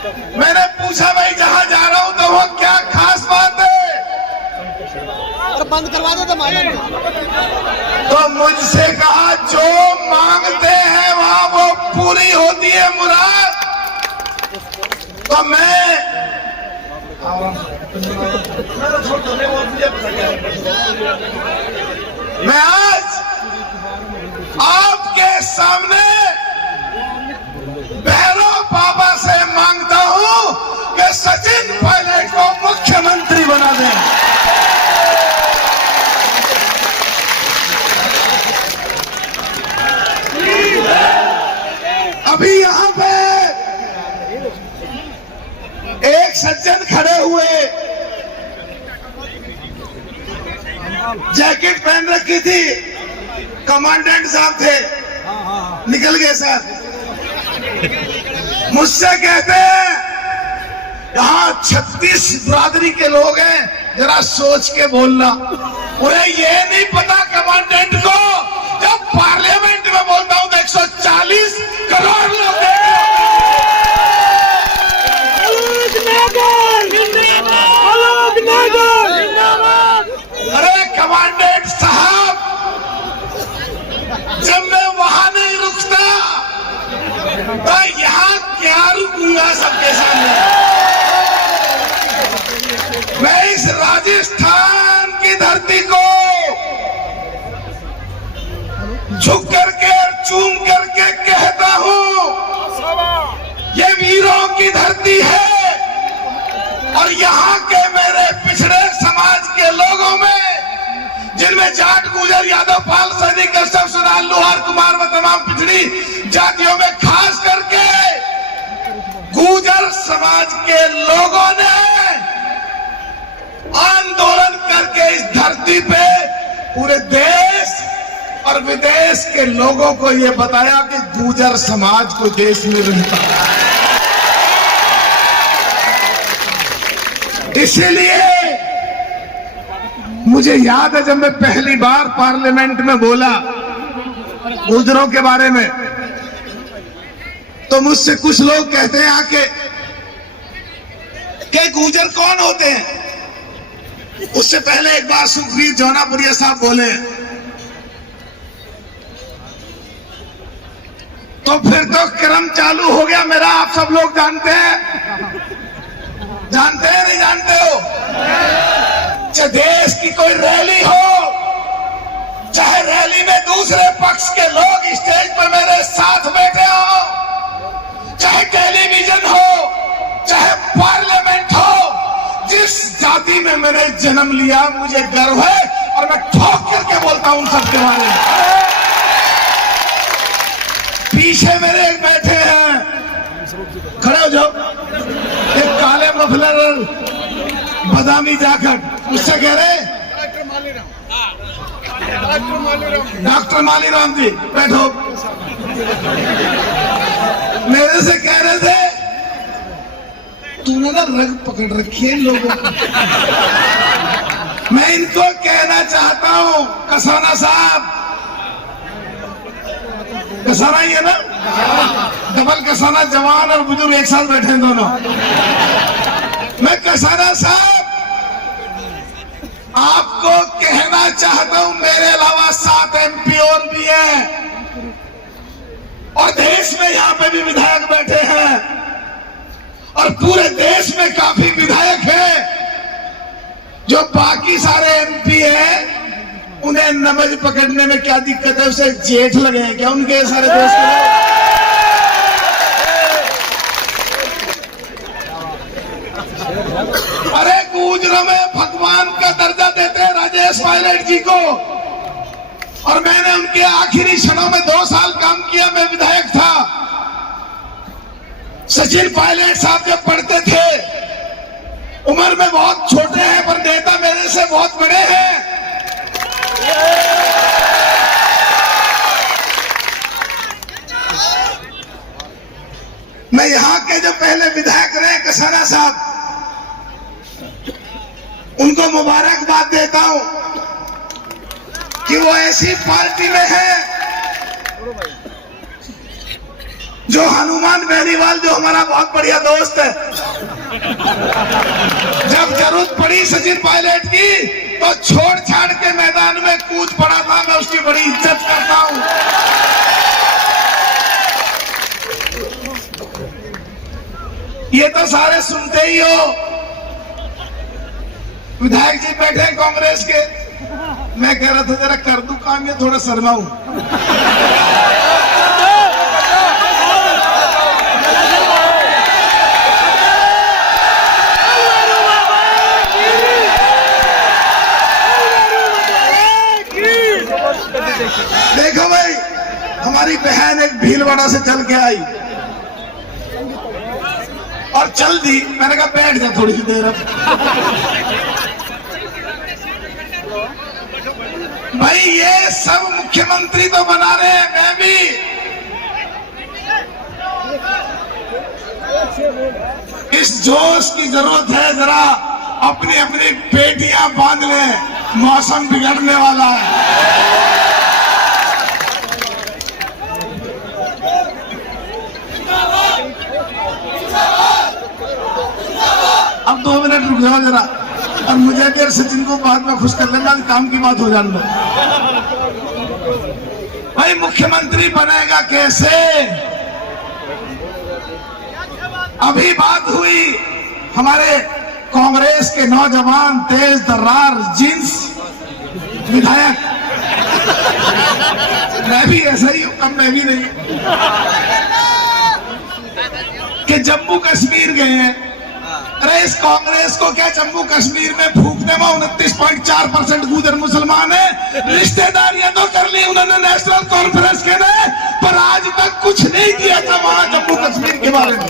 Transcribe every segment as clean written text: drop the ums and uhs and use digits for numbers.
मैंने पूछा भाई जहाँ जा रहा हूँ तो वो क्या खास बात है, बंद करवा दो तो मुझसे कहा जो मांगते हैं वहाँ वो पूरी होती है मुराद। तो मैं आज आपके सामने भैरव बाबा से मांगता हूं कि सचिन पायलट को मुख्यमंत्री बना दें। अभी यहाँ पे एक सज्जन खड़े हुए, जैकेट पहन रखी थी, कमांडेंट साहब थे, निकल गए सर। मुझसे कहते हैं यहाँ 36 बिरादरी के लोग हैं, जरा सोच के बोलना। उन्हें ये नहीं पता कमांडेंट को, जब पार्लियामेंट में बोलता हूं तो 140 करोड़ लोग अरे कमांडेंट साहब, जब मैं वहां नहीं रुकता तो यहाँ क्या रुकूंगा सबके सामने। मैं इस राजस्थान की धरती को झुक करके और चूम करके कहता हूं, ये वीरों की धरती है। और यहाँ के मेरे पिछड़े समाज के लोगों में, जिनमें जाट, गुजर, यादव, पाल, सैनिक, कश्यप, सुनार, लोहार, कुमार व तमाम पिछड़ी जातियों में खास करके गुजर समाज के लोगों ने आंदोलन करके इस धरती पे पूरे देश और विदेश के लोगों को ये बताया कि गुजर समाज को देश में रहता है। इसीलिए मुझे याद है जब मैं पहली बार पार्लियामेंट में बोला गुजरों के बारे में, तो मुझसे कुछ लोग कहते हैं आके कि गुजर कौन होते हैं। उससे पहले एक बार सुखबीर जौनापुरिया साहब बोले, तो फिर तो क्रम चालू हो गया मेरा। आप सब लोग जानते हैं, जानते हैं नहीं जानते हो? चाहे देश की कोई रैली हो, चाहे रैली में दूसरे पक्ष के लोग स्टेज पर मेरे साथ बैठे हो, चाहे टेलीविजन हो, चाहे पार्लियामेंट हो, जिस जाति में मैंने जन्म लिया मुझे गर्व है और मैं ठोक करके बोलता हूं सबके बारे में। पीछे मेरे एक बैठे हैं, खड़े हो जाओ, एक काले मफलर बदामी जाकर उससे कह रहे डॉक्टर मालीराम जी बैठो। मेरे से कह रहे थे तूने ना रग पकड़ रखी है इन लोगों को। मैं इनको कहना चाहता हूं, कसाना साहब, कसाना ही है ना, डबल कसाना, जवान और बुजुर्ग एक साथ बैठे हैं दोनों। मैं कसाना साहब आपको कहना चाहता हूं, मेरे अलावा 7 MP और भी हैं और देश में यहाँ पे भी विधायक बैठे हैं और पूरे देश में काफी विधायक हैं। जो बाकी सारे MP हैं उन्हें नमज पकड़ने में क्या दिक्कत है? उसे जेठ लगे हैं क्या उनके सारे दोस्त? अरे गुजरों में भगवान का दर्जा देते हैं राजेश पायलट जी को, और मैंने उनके आखिरी क्षणों में 2 साल काम किया। मैं विधायक था। सचिन पायलट साहब जब पढ़ते थे, उम्र में बहुत छोटे हैं पर नेता मेरे से बहुत बड़े हैं। मैं यहाँ के जो पहले विधायक रहे कसाना साहब, उनको मुबारकबाद देता हूं कि वो ऐसी पार्टी में है जो हनुमान बेनीवाल जो हमारा बहुत बढ़िया दोस्त है, जब जरूरत पड़ी सचिन पायलट की तो छोड़ छाड़ के मैदान में कूद पड़ा था। मैं उसकी बड़ी इज्जत करता हूं। ये तो सारे सुनते ही हो। विधायक जी बैठे हैं कांग्रेस के, मैं कह रहा था जरा कर दूं काम, ये थोड़ा शर्माऊं। देखो भाई, हमारी बहन एक भीलवाड़ा से चल के आई और चल दी। मैंने कहा बैठ जा थोड़ी सी देर। अब भाई ये सब मुख्यमंत्री तो बना रहे हैं, मैं भी। इस जोश की जरूरत है, जरा अपनी अपनी पेटियां बांध लें, मौसम बिगड़ने वाला है। अब 2 मिनट रुक जाओ जरा, और मुझे भी और सचिन को बाद में खुश कर लेना, काम की बात हो जाने दो। भाई मुख्यमंत्री बनेगा कैसे? अभी बात हुई हमारे कांग्रेस के नौजवान तेज तर्रार जींस विधायक, मैं भी ऐसा ही हूं, कम मैं भी नहीं, कि जम्मू कश्मीर गए हैं। अरे इस कांग्रेस को क्या जम्मू कश्मीर में फूकने में 29.4% गुजर मुसलमान है। रिश्तेदारियां तो कर ली उन्होंने नेशनल कॉन्फ्रेंस के ने, पर आज तक कुछ नहीं किया था वहां जम्मू कश्मीर के बारे में।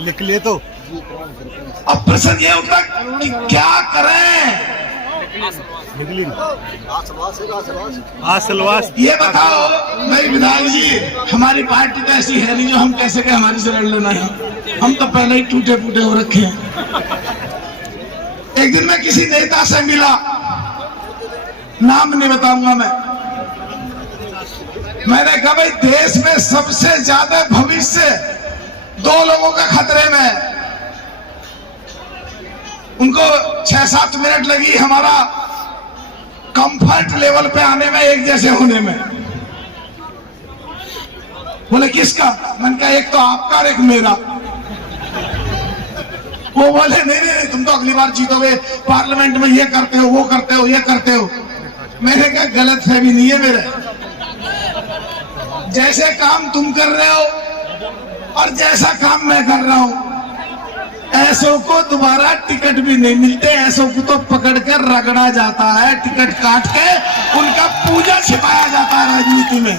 लिख ले तो। अब प्रश्न ये उठा कि क्या करें? ये बताओ मेरी विधायक जी, हमारी पार्टी तो ऐसी है नहीं जो हम कैसे के हमारी से लड़ लेना है। हम तो पहले ही टूटे फूटे हो रखे हैं। एक दिन मैं किसी नेता से मिला, नाम नहीं बताऊंगा मैंने कहा भाई देश में सबसे ज्यादा भविष्य 2 लोगों का खतरे में है। उनको 6-7 मिनट लगी हमारा कंफर्ट लेवल पे आने में, एक जैसे होने में। बोले किसका? मैंने कहा एक तो आपका और एक मेरा। वो बोले नहीं तुम तो अगली बार जीतोगे, पार्लियामेंट में ये करते हो, वो करते हो, ये करते हो। मैंने कहा गलत फहमी नहीं है मेरे, जैसे काम तुम कर रहे हो और जैसा काम मैं कर रहा हूं, ऐसों को दोबारा टिकट भी नहीं मिलते। ऐसों को तो पकड़कर रगड़ा जाता है, टिकट काट के उनका पूजा छिपाया जाता है राजनीति में।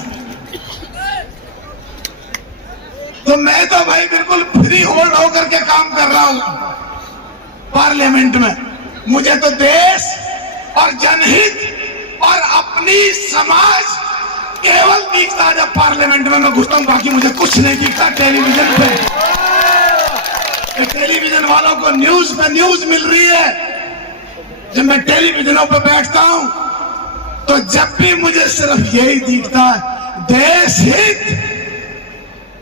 तो मैं तो भाई बिल्कुल फ्री होल्ड होकर के काम कर रहा हूं पार्लियामेंट में। मुझे तो देश और जनहित और अपनी समाज केवल दिखता है जब पार्लियामेंट में मैं घुसता हूं, बाकी मुझे कुछ नहीं दिखता। टेलीविजन पे, टेलीविजन वालों को न्यूज पे न्यूज मिल रही है। जब मैं टेलीविजनों पे बैठता हूं तो जब भी मुझे सिर्फ यही दिखता है, देश हित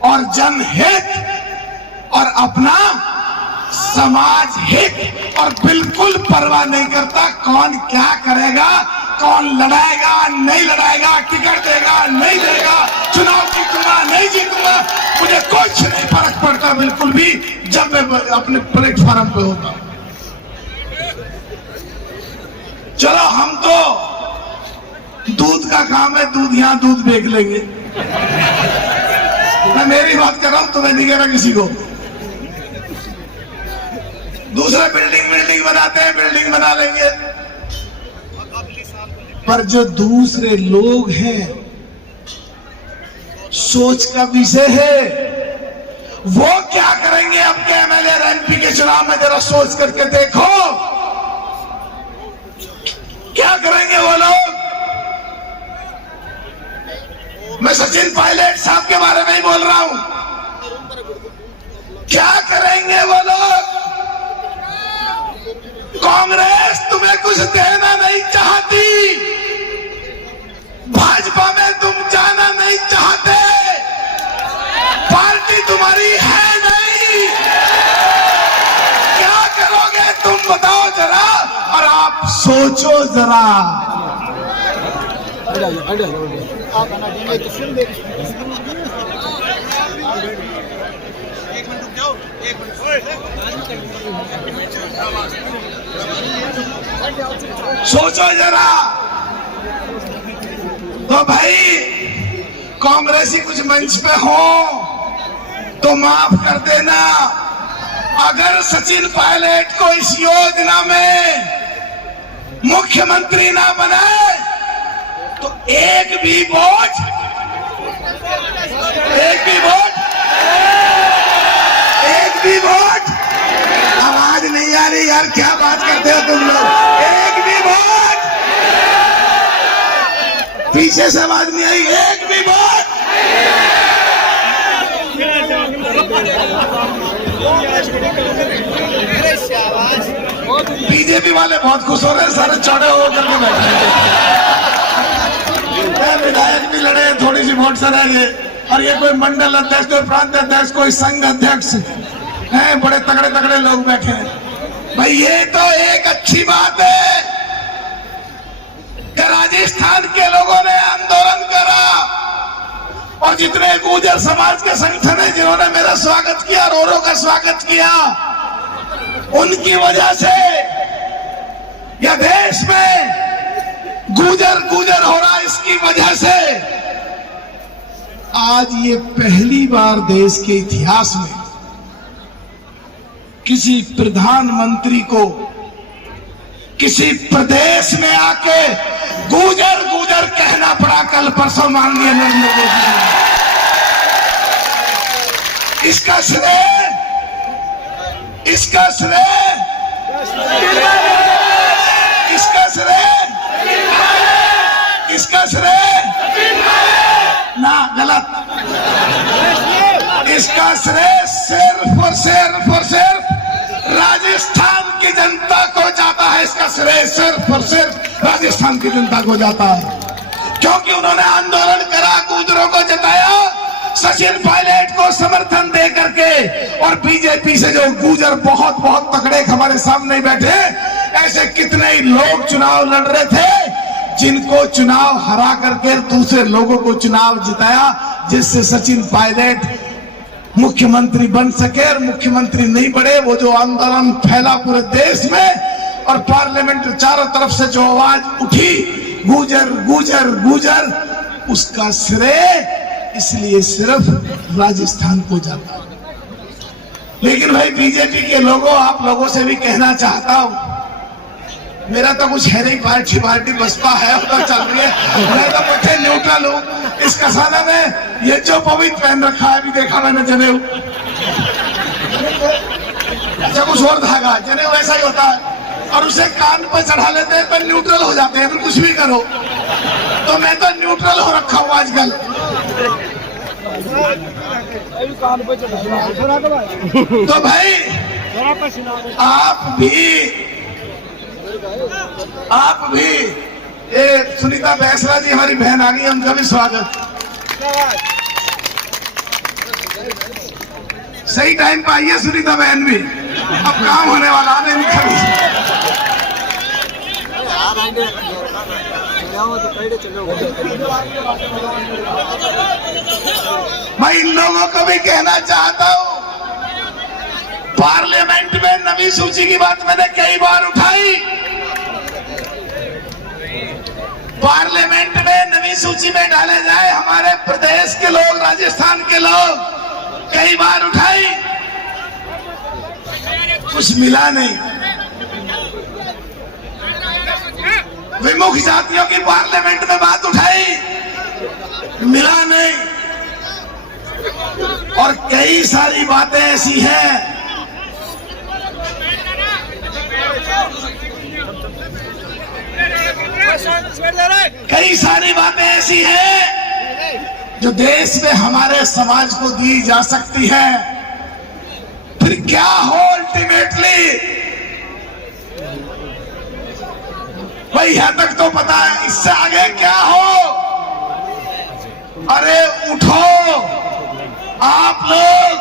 और जनहित और अपना समाज हित, और बिल्कुल परवाह नहीं करता कौन क्या करेगा, कौन लड़ाएगा नहीं लड़ाएगा, टिकट देगा नहीं देगा, चुनाव जीतूंगा नहीं जीतूंगा, मुझे कुछ नहीं फर्क पड़ता बिल्कुल भी जब मैं अपने प्लेटफॉर्म पे होता हूं। चलो हम तो दूध का काम है, दूध यहां दूध बेच लेंगे। मैं मेरी बात कर रहा हूं, तुम्हें नहीं कह रहा किसी को। दूसरे बिल्डिंग बनाते हैं, बिल्डिंग बना लेंगे, पर जो दूसरे लोग हैं सोच का विषय है, वो क्या करेंगे अब के एमएलए और एमपी के चुनाव में, जरा सोच करके देखो क्या करेंगे वो लोग। मैं सचिन पायलट साहब के बारे में ही बोल रहा हूं, क्या करेंगे वो लोग। कांग्रेस तुम्हें कुछ देना नहीं चाहती, भाजपा में तुम जाना नहीं चाहते, तुम्हारी है नहीं। क्या करोगे तुम बताओ जरा, और आप सोचो जरा। सोचो जरा। तो भाई कांग्रेसी कुछ मंच पे हो तो माफ कर देना। अगर सचिन पायलट को इस योजना में मुख्यमंत्री ना बनाए तो एक भी वोट आवाज नहीं आ रही यार, क्या बात करते हो तुम लोग। एक भी वोट, पीछे से आवाज नहीं आई, एक भी वोट। बीजेपी वाले बहुत खुश हो रहे हैं, सारे चौड़े होकर के बैठे। विधायक भी लड़े, थोड़ी सी वोट से रह गए, और ये कोई मंडल अध्यक्ष, कोई प्रांत अध्यक्ष, कोई संघ अध्यक्ष हैं, बड़े तगड़े तगड़े लोग बैठे हैं। भाई ये तो एक अच्छी बात है कि राजस्थान के लोगों ने आंदोलन करा, और जितने गुर्जर समाज के संगठन है जिन्होंने मेरा स्वागत किया, रोरो का स्वागत किया, उनकी वजह से यह देश में गुजर हो रहा, इसकी वजह से आज ये पहली बार देश के इतिहास में किसी प्रधानमंत्री को किसी प्रदेश में आके गुजर कहना पड़ा। कल परसों माननीय नरेंद्र मोदी जी, इसका श्रेय ना, गलत। इसका श्रेय सिर्फ और सिर्फ राजस्थान की जनता को जाता है। इसका श्रेय सिर्फ और सिर्फ राजस्थान की जनता को जाता है, क्योंकि उन्होंने आंदोलन करा, गुजरों को जताया, सचिन पायलट को समर्थन दे करके। और बीजेपी से जो गुजर बहुत तगड़े हमारे सामने बैठे, ऐसे कितने ही लोग चुनाव लड़ रहे थे, जिनको चुनाव हरा करके दूसरे लोगों को चुनाव जिताया, जिससे सचिन पायलट मुख्यमंत्री बन सके, और मुख्यमंत्री नहीं बने। वो जो आंदोलन फैला पूरे देश में, और पार्लियामेंट चारों तरफ से जो आवाज उठी, गुजर, उसका श्रेय इसलिए सिर्फ राजस्थान को जाता है। लेकिन भाई बीजेपी के लोगों, आप लोगों से भी कहना चाहता हूं, मेरा तो कुछ है नहीं, पार्टी बसपा है, उधर चल रही है, मैं तो मुझे न्यूट्रल हूं। इस कसाना ने ये जो पवित्र पहन रखा है, अभी देखा मैंने जनेऊ, अच्छा कुछ और धागा, जनेऊ ऐसा ही होता है, और उसे कान पर चढ़ा लेते हैं तो न्यूट्रल हो जाते हैं, फिर कुछ भी करो। तो मैं तो न्यूट्रल हो रखा हूं आजकल। तो भाई आप भी ये सुनीता बैसरा जी हमारी बहन आ गई, उनका भी स्वागत। सही टाइम पर आई है सुनीता बहन भी, अब काम होने वाला है इनका भी। मैं इन लोगों को भी कहना चाहता हूं, पार्लियामेंट में नवी सूची की बात मैंने कई बार उठाई, पार्लियामेंट में नवी सूची में डाले जाए हमारे प्रदेश के लोग, राजस्थान के लोग, कई बार उठाई, कुछ मिला नहीं। विमुख जातियों की पार्लियामेंट में बात उठाई, मिला नहीं। और कई सारी बातें ऐसी हैं जो देश में हमारे समाज को दी जा सकती है। फिर क्या हो अल्टीमेटली, भाई यहां तक तो पता है, इससे आगे क्या हो। अरे उठो आप लोग,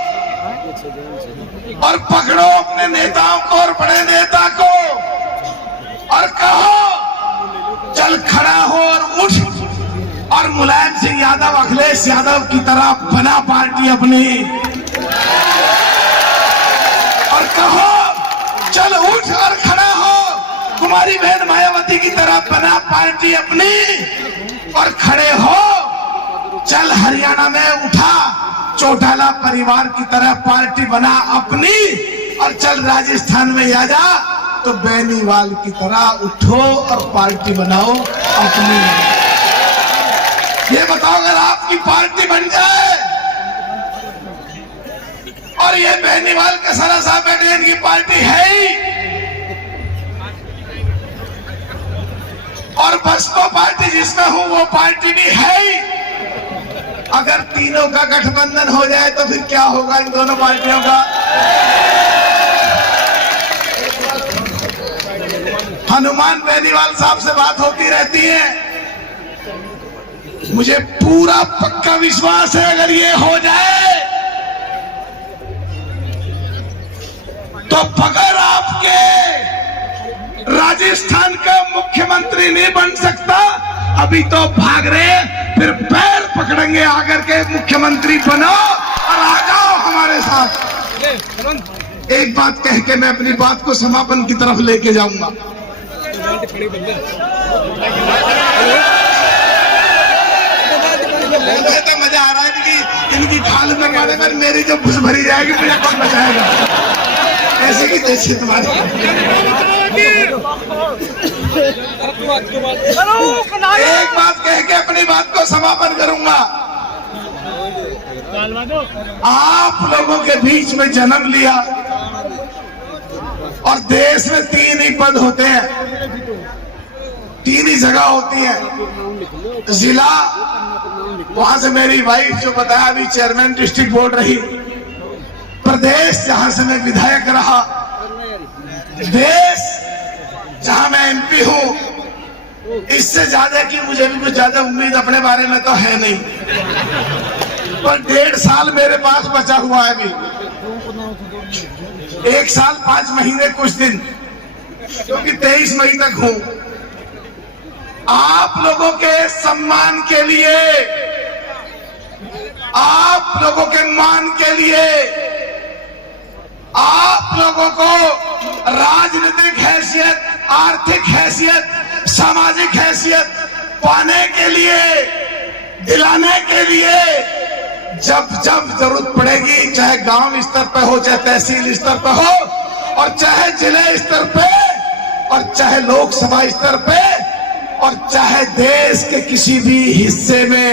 और पकड़ो अपने नेताओं को और बड़े नेता को और कहो चल खड़ा हो और उठ और मुलायम सिंह यादव, अखिलेश यादव की तरह बना पार्टी अपनी और कहो चल उठ और खड़ा हो कुमारी बहन मायावती की तरह बना पार्टी अपनी और खड़े हो चल हरियाणा में उठा चौटाला परिवार की तरह पार्टी बना अपनी और चल राजस्थान में आ जा तो बेनीवाल की तरह उठो और पार्टी बनाओ अपनी। ये बताओ अगर आपकी पार्टी बन जाए और ये बेनीवाल कसरा साहब बैठे की पार्टी है ही और बसपा पार्टी जिसमें हूं वो पार्टी भी है ही, अगर तीनों का गठबंधन हो जाए तो फिर क्या होगा इन दोनों पार्टियों का? हनुमान बेनीवाल साहब से बात होती रहती है, मुझे पूरा पक्का विश्वास है अगर ये हो जाए तो बगैर आपके राजस्थान का मुख्यमंत्री नहीं बन सकता। अभी तो भाग रहे, फिर पैर पकड़ेंगे आकर के मुख्यमंत्री बनो और आ जाओ हमारे साथ। एक बात कह के मैं अपनी बात को समापन की तरफ लेके जाऊंगा। तो मजा आ रहा है कि इनकी खाल में गाने पर मेरी जो घुस भरी जाएगी मुझे कौन बचाएगा, ऐसे की जैसे तुम्हारी। एक बात कह के अपनी बात को समापन करूंगा। आप लोगों के बीच में जन्म लिया और देश में 3 ही पद होते हैं, 3 ही जगह होती है। जिला, वहां से मेरी वाइफ जो बताया अभी चेयरमैन डिस्ट्रिक्ट बोर्ड रही, प्रदेश जहां से मैं विधायक रहा, देश जहां मैं एमपी हूं। इससे ज्यादा की मुझे भी कुछ ज्यादा उम्मीद अपने बारे में तो है नहीं, पर 1.5 साल मेरे पास बचा हुआ है अभी, 1 साल 5 महीने कुछ दिन, क्योंकि 23 मई तक हूं। आप लोगों के सम्मान के लिए, आप लोगों के मान के लिए, आप लोगों को राजनीतिक हैसियत, आर्थिक हैसियत, सामाजिक हैसियत पाने के लिए, दिलाने के लिए जब जब जरूरत पड़ेगी, चाहे गांव स्तर पर हो, चाहे तहसील स्तर पर हो, और चाहे जिले स्तर पे, और चाहे लोकसभा स्तर पे, और चाहे देश के किसी भी हिस्से में,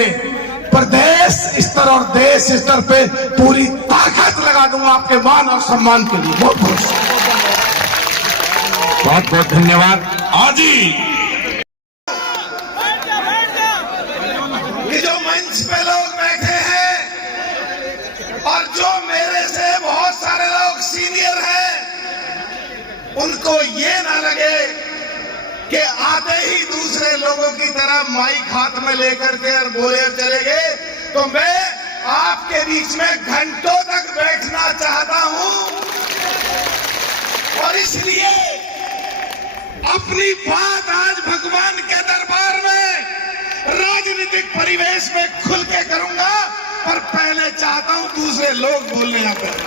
प्रदेश स्तर और देश स्तर पे पूरी ताकत लगा दूंगा आपके मान और सम्मान के लिए। बहुत बहुत धन्यवाद। आजी ये जो मंच पे लोग बैठे हैं और जो मेरे से बहुत सारे लोग सीनियर हैं, उनको ये ना लगे कि आते ही दूसरे लोगों की तरह माइक हाथ में लेकर के और बोले चले गए, तो मैं आपके बीच में घंटों तक बैठना चाहता हूं और इसलिए अपनी बात आज भगवान के दरबार में राजनीतिक परिवेश में खुल के करूंगा, पर पहले चाहता हूं दूसरे लोग बोलने आते हैं।